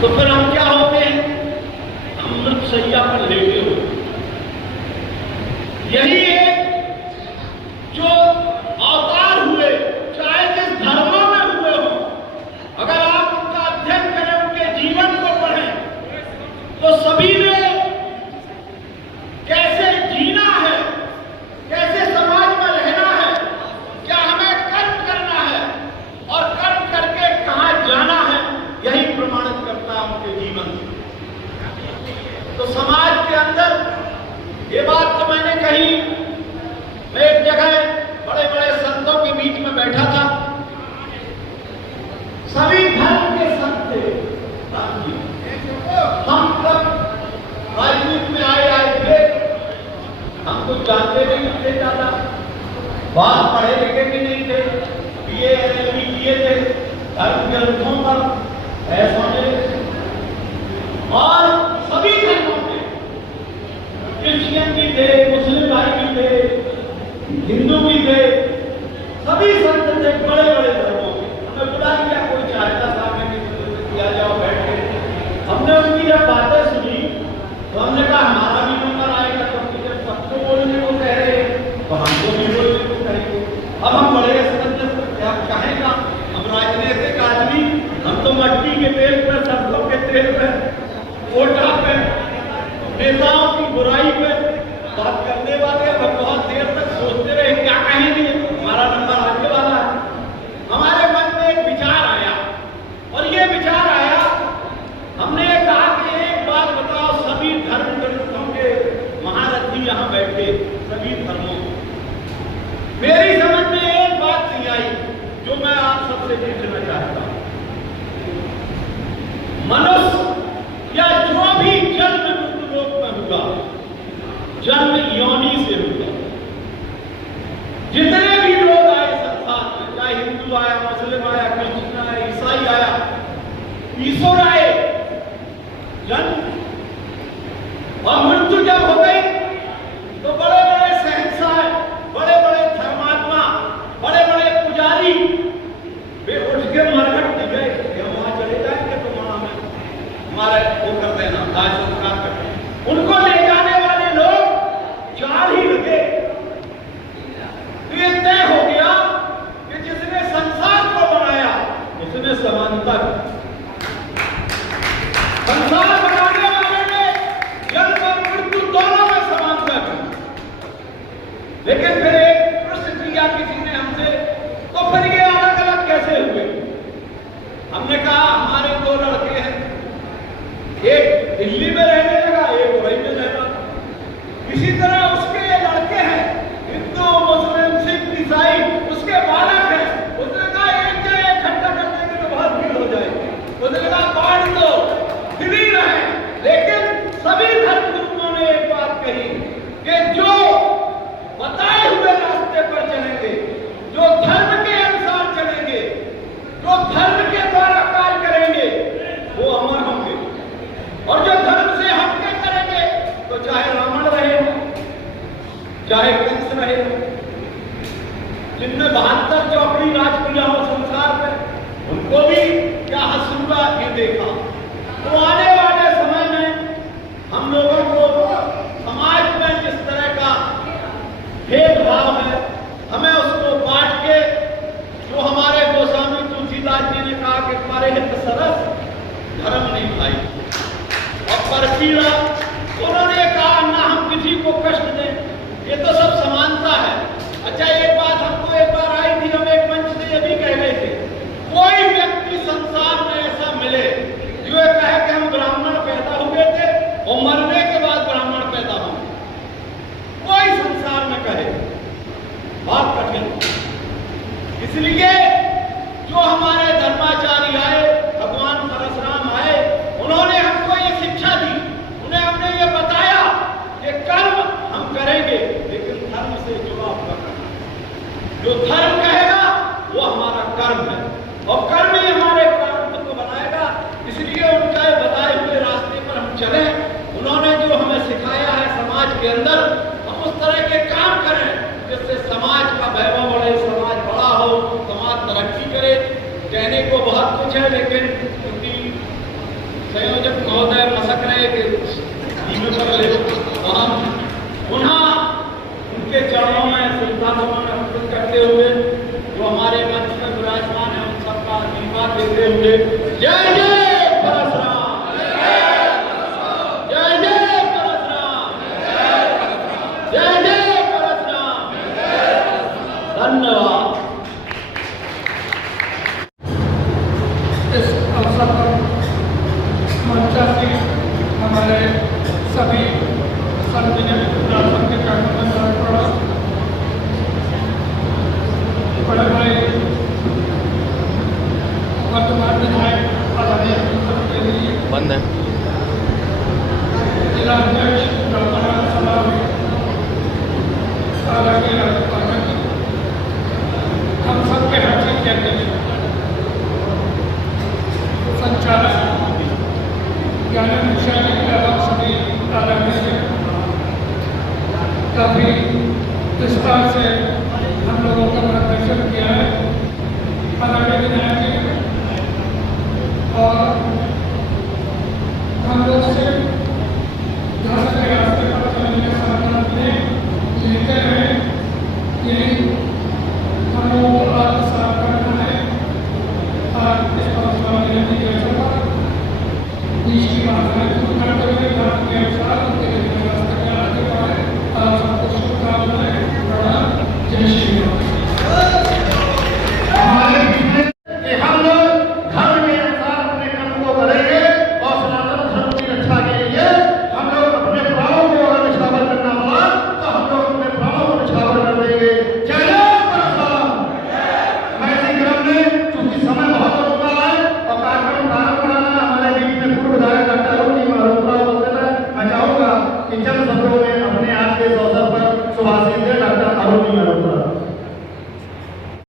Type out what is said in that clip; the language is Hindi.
तो फिर हम क्या होते हैं? हम मृतशैया पर लेटे हुए। यही है जो अवतार हुए, चाहे जिस धर्मों में हुए हो, अगर आप उनका अध्ययन करें, उनके जीवन को पढ़ें, तो सभी ने कैसे जीना है, कैसे समाज में रहना है, क्या हमें कर्म करना है और कर्म करके कहां जाना है, यही प्रमाणित करता है उनके जीवन। तो समाज के अंदर ये बात तो मैंने कही, मैं एक जगह बड़े बड़े संतों के बीच में बैठा था, सभी धर्म के संत थे। हम तब राजनीति में आए थे, हम कुछ जानते नहीं थे, ज्यादा बहुत पढ़े लिखे भी नहीं थे, बीए एलएलबी किए थे, धर्म ग्रंथों पर ऐसा और सभी धर्मों में क्रिश्चियन भी थे, मुस्लिम भाई भी थे, हिंदू भी थे, सभी संत थे बड़े बड़े धर्मों के। हमें बुला लिया, कोई चाहता सामने किया जाओ बैठ के। हमने उनकी जब बातें सुनी तो हमने कहा हमारा भी नंबर आएगा, क्योंकि जब सबको बोलने को कह रहे तो हमको भी बोलने को कहेंगे। अब हम बड़े आप कहेगा, हम राजनीतिक आदमी, हम तो मट्टी के तेल पर, सरसों के तेल पर, वोटा पे, नेताओं की बुराई पे बात करने वाले हम बहुत देर तक सोचते रहे क्या कहेंगे, हमारा नंबर आने वाला है। हमारे मन में एक विचार आया, और ये विचार आया, हमने कहा कि एक बात बताओ, सभी धर्म ग्रंथों के महारथी यहाँ बैठे, सभी धर्मों, मेरी समझ में एक बात नहीं आई जो मैं आप सबसे पूछना चाहता हूं। मनुष्य या जो भी जन्म मृत्युलोक में हुआ, जन्म योनि से हुआ, जितने भी लोग आए संसार में, चाहे हिंदू आया, मुस्लिम आया, क्रिश्चियन आया, ईसाई आया, ईश्वर आए, जन्म और मृत्यु जब हो गई तो बड़े बड़े शहंशाह, बड़े बड़े धर्मात्मा, बड़े बड़े पुजारी वे उठ के मरघट नहीं गए कि हम वहां चले जाएंगे तो वहां हमें हमारा वो कर देना, दाह संस्कार कर। उनको ले जाने वाले लोग चार ही लगे। ये तय हो गया कि जिसने संसार को बनाया उसने समानता की। संसार बनाने वाले ने जन्म और मृत्यु दोनों में समानता की। लेकिन फिर एक प्रश्न किया किसी ने हमसे, तो फिर ये अलग अलग कैसे हुए? हमने कहा हमारे दो लड़के हैं, एक दिल्ली में रहने लगा, एक वहीं में रहना। इसी तरह उसके लड़के हैं, हिंदू, मुस्लिम, सिख, ईसाई, उसके बालक हैं। उसने कहा एक जगह इकट्ठा कर देंगे तो बहुत भीड़ हो जाएगी। उसने कहा बांट दो, फ्री रहे। लेकिन सभी धर्म गुरुओं ने एक बात कही कि जो बताए हुए रास्ते पर चलेंगे, जो धर्म के अनुसार चलेंगे, जो धर्म के द्वारा कार्य करेंगे, वो अमर होंगे। और जो धर्म से हटके करेंगे, तो चाहे रावण रहे, चाहे कंस रहे, जिनने 72 चौकड़ी राज किया हो संसार में, उनको भी क्या हसूगा ये देखा। तो आने वाले समय में हम लोगों को समाज में जिस तरह का भेदभाव है, हमें उसको बांट के, जो हमारे गोस्वामी तुलसीदास जी ने कहा कि परहित सरस धर्म नहीं भाई और परपीड़ा, उन्होंने कहा ना हम किसी को कष्ट दें, ये तो सब समानता है। अच्छा एक बात हमको एक बार आई थी, हम एक मंच से ये भी कह रहे थे, कोई व्यक्ति संसार में ऐसा मिले जो ये कहे कि हम ब्राह्मण पैदा हुए थे और मरने के बाद ब्राह्मण पैदा हुए, कोई संसार में कहे, बहुत कठिन। इसलिए जो हमारे धर्माचार्य आए, भगवान परशुराम आए, उन्होंने हमको ये शिक्षा दी, उन्हें हमने ये बताया कि कर्म हम करेंगे, लेकिन धर्म से जुड़ा हुआ कर्म। जो धर्म कहेगा वो हमारा कर्म है, और कर्म ही हमारे प्रारब्ध को बनाएगा। इसलिए उनके बताए हुए रास्ते पर हम चले। उन्होंने जो हमें सिखाया है समाज के अंदर, हम उस तरह के काम करें जिससे समाज का वैभव बढ़े, समाज बड़ा हो, समाज तरक्की करे। कहने को बहुत कुछ है, लेकिन क्योंकि संयोजक महोदय मसक रहे कि धीमे पर ले, तो हम पुनः उनके चरणों में श्रद्धासुमन अर्पित करते हुए जो हमारे मंच में विराजमान है उन सबका आशीर्वाद देते हुए जय जय परशुराम, जय जय परशुराम, जय जय परशुराम। धन्यवाद। इस अवसर पर मंचासीन हमारे सभी सार्वजनिक राजनीति के कार्यक्रम बड़े भाई वर्तमान विधायक आदरणीय के लिए बंद है जिला अध्यक्ष डॉक्टर सलाम आदरणीय राज्यपाल हम सबके हाथी के अध्यक्ष संचालक ज्ञान विषय एवं सभी आदरणीय काफी विस्तार से हम लोगों का मार्गदर्शन किया है आदरणीय विधायक जी, और हम लोग से धर्म के रास्ते पर चलने के संकल्प में लेते हैं। यही हम लोगों को आत्मसात करना है। आज इस की बात है करते हुए धर्म के अनुसार उनके रास्ते में आगे बढ़े। आप सबको शुभकामनाएं। प्रणाम। जय श्री राम। हमारे बीच में कि हम लोग धर्म के अनुसार अपने कर्म को करेंगे और सनातन धर्म की रक्षा के लिए हम लोग अपने प्राणों को अगर निछावर करना हुआ तो हम लोग अपने प्राणों को निछावर कर देंगे। जय जय परशुराम। मैं इसी क्रम में चूंकि समय बहुत हो चुका है और कार्यक्रम प्रारंभ कराना हमारे बीच में पूर्व विधायक डॉक्टर अरुण जी मल्होत्रा उपस्थित है। मैं चाहूंगा कि चंद शब्दों में अपने आज के इस अवसर पर शुभाशीष दें डॉक्टर अरुण जी मल्होत्रा।